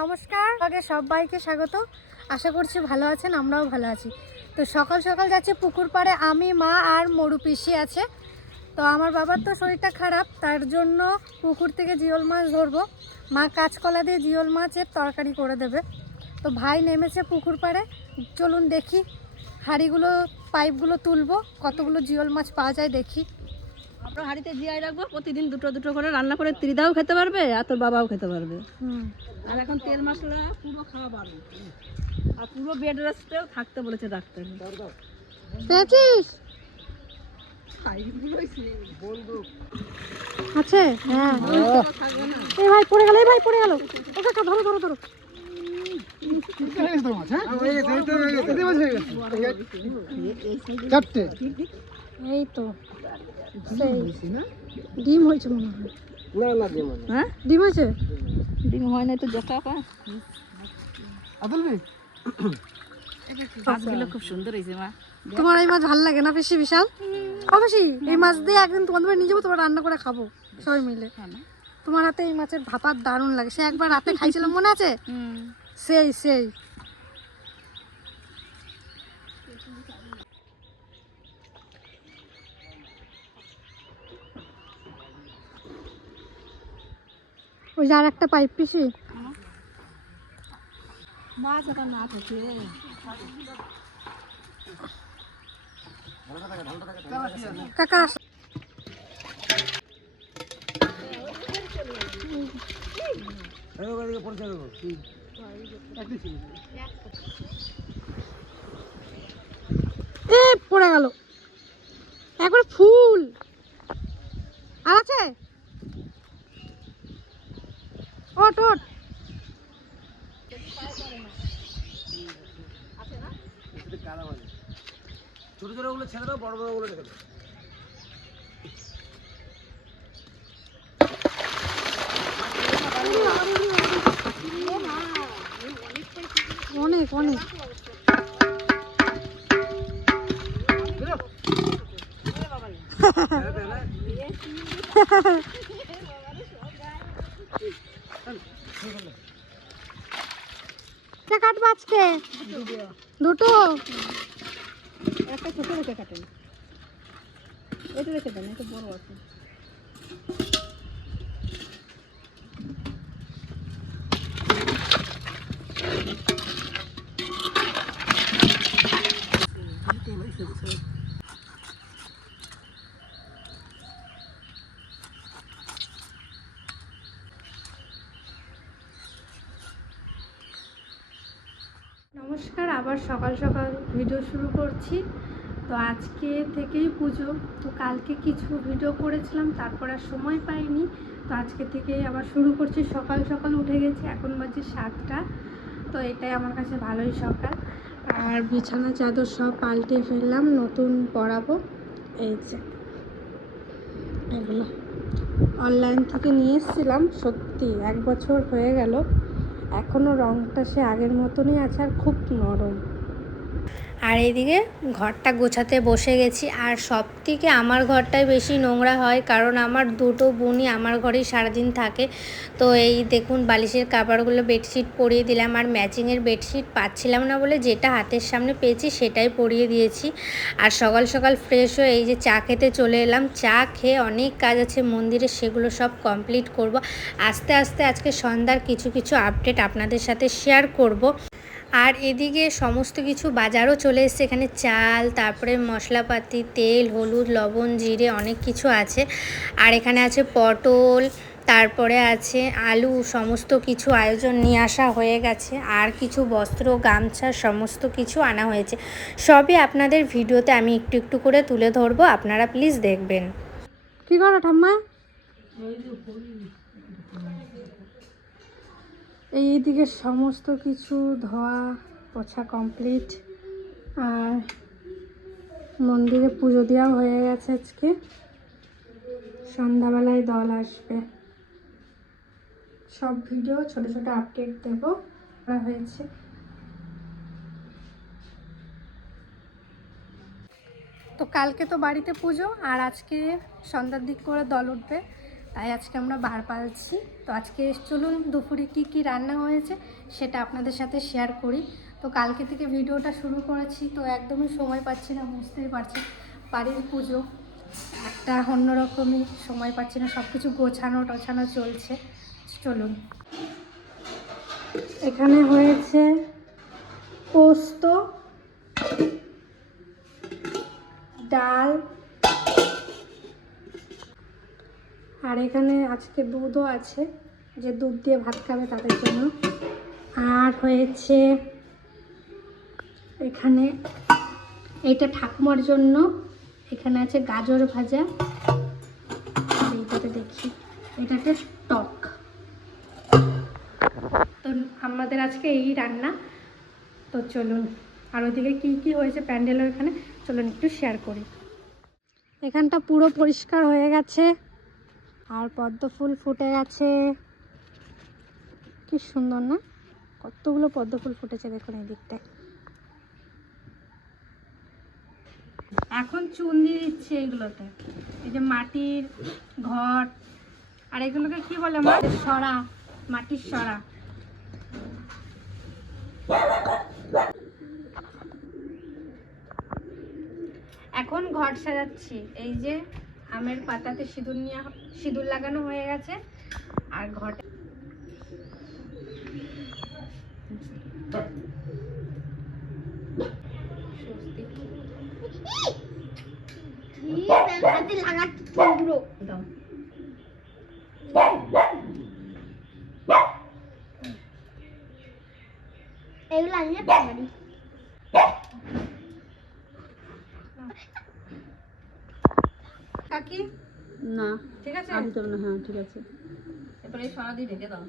নমস্কার, আগে সবাইকে স্বাগত। আশা করছি ভালো আছেন, আমরাও ভালো আছি। তো সকাল সকাল যাচ্ছি পুকুর পাড়ে, আমি, মা আর মরু পিসি আছে। তো আমার বাবার তো শরীরটা খারাপ, তার জন্য পুকুর থেকে জিওল মাছ ধরবো। মা কাঁচকলা দিয়ে জিওল মাছের তরকারি করে দেবে। তো ভাই নেমেছে পুকুর পাড়ে, চলুন দেখি হাঁড়িগুলো পাইপগুলো তুলবো, কতগুলো জিওল মাছ পাওয়া যায় দেখি। আমরা হাঁড়িতে জিয়াই রাখবো, প্রতিদিন দুটো দুটো করে রান্না করে ত্রিদাও খেতে পারবে আর তোর বাবাও খেতে পারবে। আর এখন তেল মশলা পুরো খাওয়া বাড়বে, আর পুরো বেড রেস্টেও থাকতে বলেছে ডাক্তার। পেয়েছিস? আছে? হ্যাঁ। এই ভাই পড়ে গেল, এই ভাই পড়ে গেল। ও কাকা ধরো ধরো ধরো। এই তো ডিম হয়েছে মনে হয়। হ্যাঁ ডিম হয়েছে? ডিম হয় না তো জটা মাছগুলো খুব সুন্দর হয়েছে মা। তোমার এই মাছ ভালো লাগে না বেশি? বিশাল বেশি এই মাছ দিয়ে একদিন তোমাদের নিয়ে যাবো, তোমার রান্না করে খাবো সবাই মিলে। তোমার হাতে এই মাছের ভাপা দারুণ লাগে, সে একবার রাতে খাইছিলাম মনে আছে? সেই সেই ওই যে আর একটা পাইপ পিসি মাছ এখন না থাকে কাকা। এ পড়ে গেল একবার ফুল। আর আছে? ওট ওট। ছোট ছোট গুলো ছেড়ে দাও, বড় বড় গুলো রেখে দাও। অনেক অনেক। কাটবো আজকে দুটো, একটা ছোট রেখে কাটেন, এটা রেখে দেন, এটা বড় আছে। নমস্কার, আবার সকাল সকাল ভিডিও শুরু করছি। তো আজকে থেকেই পুজো, তো কালকে কিছু ভিডিও করেছিলাম, তারপর আর সময় পাইনি। তো আজকে থেকে আবার শুরু করছি। সকাল সকাল উঠে গেছি, এখন বাজে 7টা। তো এটাই আমার কাছে ভালোই সকাল। আর বিছানা চাদর সব পাল্টে ফেললাম, নতুন পরাবো। এই যে এগুলো অনলাইন থেকে নিয়ে এসেছিলাম, সত্যি 1 বছর হয়ে গেল, এখনও রঙটা সে আগের মতনই আছে আর খুব নরম। আর এইদিকে ঘরটা গোছাতে বসে গেছি। আর সব থেকে আমার ঘরটাই বেশি নোংরা হয়, কারণ আমার দুটো বোনই আমার ঘরেই সারাদিন থাকে। তো এই দেখুন বালিশের কাপড়গুলো বেডশিট পরিয়ে দিলাম, আর ম্যাচিংয়ের বেডশিট পাচ্ছিলাম না বলে যেটা হাতের সামনে পেয়েছি সেটাই পরিয়ে দিয়েছি। আর সকাল সকাল ফ্রেশ হয়ে এই যে চা খেতে চলে এলাম। চা খেয়ে অনেক কাজ আছে মন্দিরে, সেগুলো সব কমপ্লিট করব। আস্তে আস্তে আজকে সন্ধ্যার কিছু কিছু আপডেট আপনাদের সাথে শেয়ার করব। আর এদিকে সমস্ত কিছু বাজারও চলে এসেছে, এখানে চাল, তারপরে মশলাপাতি, তেল, হলুদ, লবণ, জিরে, অনেক কিছু আছে। আর এখানে আছে পটল, তারপরে আছে আলু, সমস্ত কিছু আয়োজন নিয়ে আসা হয়ে গেছে। আর কিছু বস্ত্র, গামছা, সমস্ত কিছু আনা হয়েছে। সবই আপনাদের ভিডিওতে আমি একটু একটু করে তুলে ধরবো, আপনারা প্লিজ দেখবেন। কী করো ঠাম্মা? এইদিকে সমস্ত কিছু ধোয়া পোছা কমপ্লিট। আর মন্দিরে পুজো দেওয়া হয়ে গেছে। আজকে সন্ধ্যাবেলায় দল আসবে, সব ভিডিও ছোট ছোট আপডেট দেব করা হয়েছে। তো কালকে তো বাড়িতে পুজো, আর আজকে সন্ধ্যার দিক করে দল উঠবে। তাই আজকে আমরা বার পাচ্ছি। তো আজকে চলুন দুপুরে কি কি রান্না হয়েছে সেটা আপনাদের সাথে শেয়ার করি। তো কালকে থেকে ভিডিওটা শুরু করেছি, তো একদমই সময় পাচ্ছি না, বুঝতেই পারছি বাড়ির পুজো, একটা অন্যরকমই সময় পাচ্ছি না, সব কিছু গোছানো টোছানো চলছে। চলুন, এখানে হয়েছে পোস্ত, ডাল, আর এখানে আজকে দুধও আছে, যে দুধ দিয়ে ভাত খাবে তাদের জন্য। আর হয়েছে এখানে, এইটা ঠাকুমার জন্য, এখানে আছে গাজর ভাজা, আর এইটাতে দেখি এটাতে টক। তো আমাদের আজকে এই রান্না। তো চলুন, আর ওদিকে কী কী হয়েছে প্যান্ডেলের এখানে চলুন একটু শেয়ার করি। এখানটা পুরো পরিষ্কার হয়ে গেছে, আর পদ্ম ফুল ফুটে গেছে, কি সুন্দর না, কতগুলো পদ্ম ফুল ফুটেছে দেখুন এই দিকটায়। এখন চুন দিয়ে দিচ্ছে এইগুলোতে, এই যে মাটির ঘর, আর এগুলোকে কি বলে মাটির সরা, মাটির সরা। এখন ঘর সাজাচ্ছি, এই যে আমের পাতাতে সিঁদুর লাগানো হয়ে গেছে, আর ঘরটা এগুলো আমি পারি কাকি না, ঠিক আছে। আমি তো না, হ্যাঁ ঠিক আছে। এরপরে সরা দিয়ে ঢেকে দাও।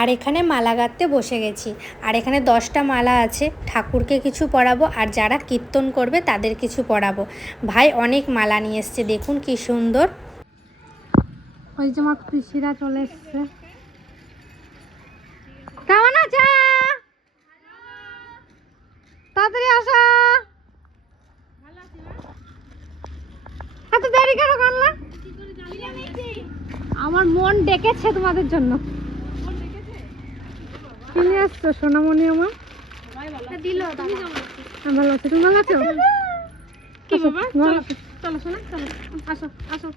আর এখানে মালা গাঁথতে বসে গেছি, আর এখানে 10টা মালা আছে, ঠাকুরকে কিছু পরাবো আর যারা কীর্তন করবে তাদের কিছু পরাবো। ভাই অনেক মালা নিয়ে এসছে, দেখুন কি সুন্দর। ওই যে আমার পিসিরা চলে এসছে। কেমন আছে? তাড়াতাড়ি আসো। এত দেরি কেন করলা? আমার মন ডেকেছে তোমাদের জন্য। কি নিয়ে আসছো সোনামণি আমার? ভালো আছে, তুমি ভালো আছো? কি বাবা, চলো সোনা, চলো আসো আসো।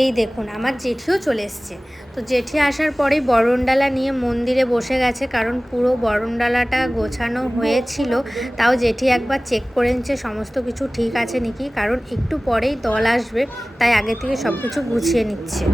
এই দেখুন আমার জেঠিও চলে এসছে। তো জেঠি আসার পরেই বরণডালা নিয়ে মন্দিরে বসে গেছে, কারণ পুরো বরণডালাটা গোছানো হয়েছিল, তাও জেঠি একবার চেক করে নিচ্ছে সমস্ত কিছু ঠিক আছে নাকি, কারণ একটু পরেই দল আসবে, তাই আগে থেকে সব কিছু গুছিয়ে নিচ্ছে।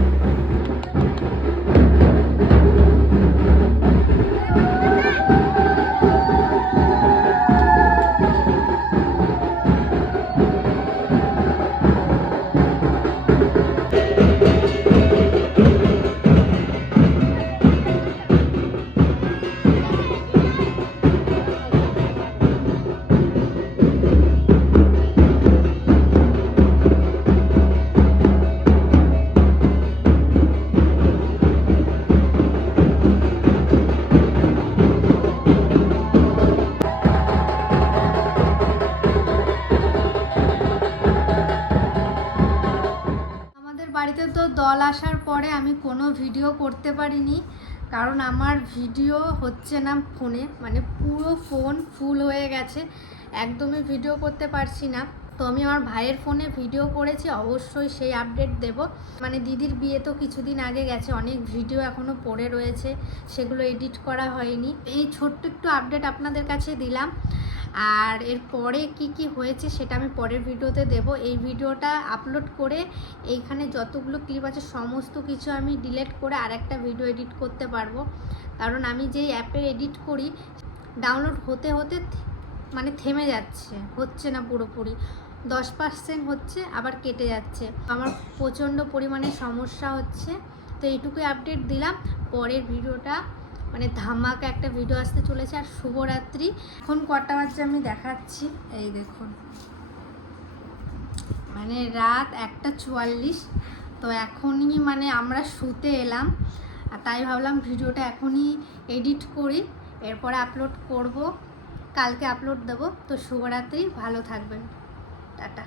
বাড়িতে তো দল আসার পরে আমি কোনো ভিডিও করতে পারিনি, কারণ আমার ভিডিও হচ্ছে না ফোনে, মানে পুরো ফোন ফুল হয়ে গেছে, একদমই ভিডিও করতে পারছি না। তো আমি আমার ভাইয়ের ফোনে ভিডিও করেছি, অবশ্যই সেই আপডেট দেব। মানে দিদির বিয়ে তো কিছুদিন আগে গেছে, অনেক ভিডিও এখনও পড়ে রয়েছে, সেগুলো এডিট করা হয়নি। এই ছোট্ট একটু আপডেট আপনাদের কাছে দিলাম, আর এর পরে কি কি হয়েছে সেটা আমি পরের ভিডিওতে দেব। এই ভিডিওটা আপলোড করে এইখানে যতগুলো ক্লিপ আছে সমস্ত কিছু আমি ডিলিট করে আরেকটা ভিডিও এডিট করতে পারবো, কারণ আমি যেই অ্যাপে এডিট করি ডাউনলোড হতে হতে মানে থেমে যাচ্ছে, হচ্ছে না পুরোপুরি, 10% হচ্ছে আবার কেটে যাচ্ছে, আমার প্রচণ্ড পরিমাণে সমস্যা হচ্ছে। তো এইটুকুই আপডেট দিলাম, পরের ভিডিওটা মানে ধামাকা একটা ভিডিও আসতে চলেছে। আর শুভরাত্রি। এখন কটা বাজছে আমি দেখাচ্ছি, এই দেখুন, মানে রাত 1:44। তো এখনই মানে আমরা শুতে এলাম, আর তাই ভাবলাম ভিডিওটা এখনই এডিট করি, এরপরে আপলোড করব, কালকে আপলোড দেবো। তো শুভরাত্রি, ভালো থাকবেন, টাটা।